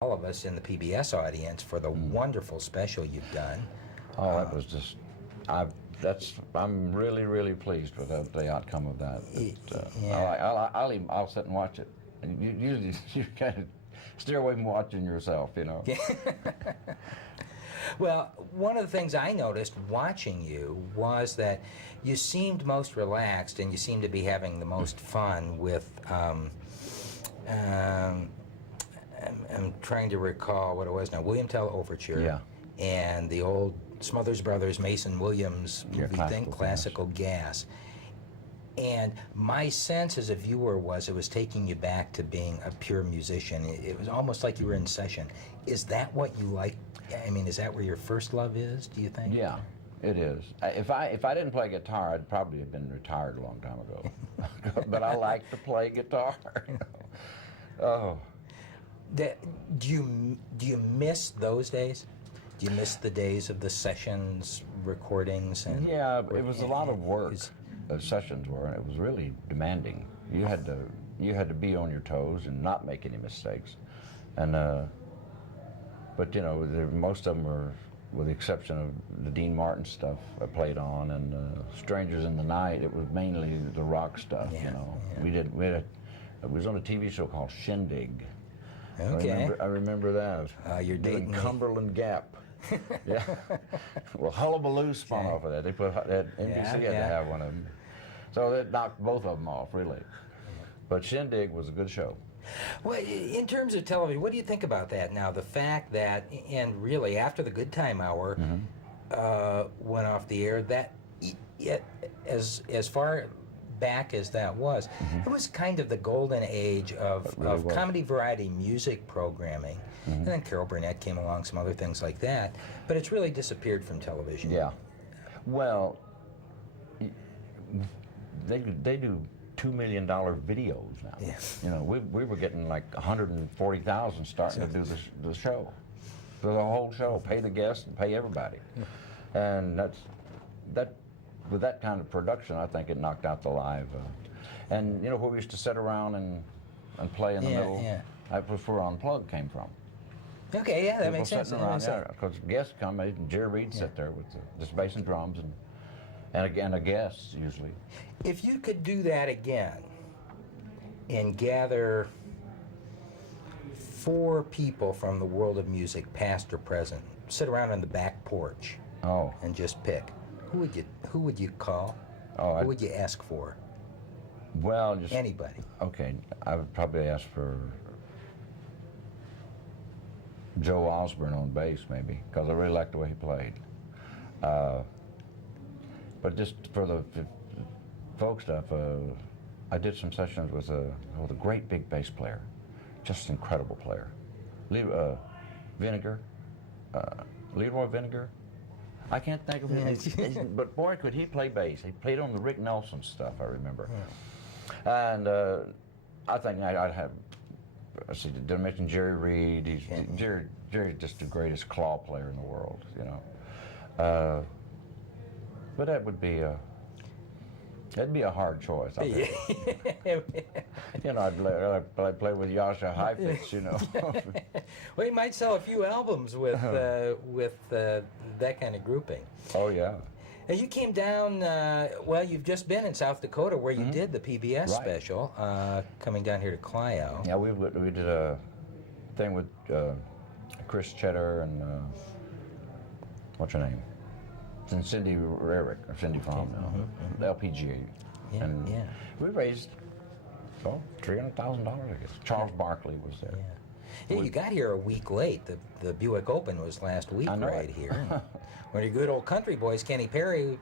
all of us in the PBS audience for the wonderful special you've done. Oh, that was just, I'm really, really pleased with the outcome of that. I'll sit and watch it. And usually you kind of steer away from watching yourself, you know. Well, one of the things I noticed watching you was that you seemed most relaxed and you seemed to be having the most fun with, I'm trying to recall what it was now, William Tell Overture. Yeah. And the old Smothers Brothers, Mason Williams movie thing, Classical Gas. And my sense as a viewer was it was taking you back to being a pure musician. It was almost like you were in session. Is that what you like? I mean, is that where your first love is, do you think? Yeah, it is. If I didn't play guitar, I'd probably have been retired a long time ago. But I like to play guitar. Oh. Do you miss those days? Do you miss the days of the sessions, recordings? And yeah, it was a lot of work. Sessions were, and it was really demanding. You had to be on your toes and not make any mistakes. And but you know, most of them were, with the exception of the Dean Martin stuff I played on, and Strangers in the Night. It was mainly the rock stuff. Yeah, you know, yeah. It was on a TV show called Shindig. Okay. I remember that. You're dating Cumberland Gap. Yeah. Well, Hullabaloo spun off of that. They put that NBC had to have one of them. So that knocked both of them off, really. But Shindig was a good show. Well, in terms of television, what do you think about that now? The fact that, and really after the Good Time Hour went off the air, that as far back as that was, it was kind of the golden age of comedy variety music programming. And then Carol Burnett came along, some other things like that. But it's really disappeared from television. Yeah. Well, they do $2 million videos now. Yeah. You know, we were getting like 140,000 starting to do the show. For the whole show, pay the guests and pay everybody. And with that kind of production, I think it knocked out the live. And you know, where we used to sit around and play in the middle, that's where Unplugged came from. Okay, yeah, that makes sense. Because guests come, and Jerry Reed sit there with just bass and drums and a guest usually. If you could do that again and gather 4 people from the world of music, past or present, sit around on the back porch and just pick, who would you call? Who would you ask for? Well, just anybody. Okay, I would probably ask for Joe Osborne on bass, maybe, because I really liked the way he played. But just for the folk stuff, I did some sessions with a great big bass player, just an incredible player, Vinegar, Leroy Vinegar. I can't think of him, but boy, could he play bass. He played on the Rick Nelson stuff, I remember. And I think I'd have, did I mention Jerry Reed? Jerry's just the greatest claw player in the world, you know. But that would be that'd be a hard choice. You know, I'd play with Jascha Heifetz, you know. Well, you might sell a few albums with that kind of grouping. Oh yeah. Now you came down. Well, you've just been in South Dakota where you did the PBS special, coming down here to Clio. Yeah, we did a thing with Chris Cheddar and what's her name? And Cindy Rarick, or Cindy Fromm now, the LPGA. Yeah, and we raised $300,000, I guess. Charles Barkley was there. Yeah, you got here a week late. The Buick Open was last week right here. One of your good old country boys, Kenny Perry,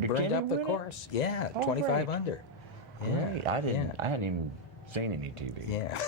burned up the course. Yeah, 25 under. Great. I hadn't even seen any TV. Yeah.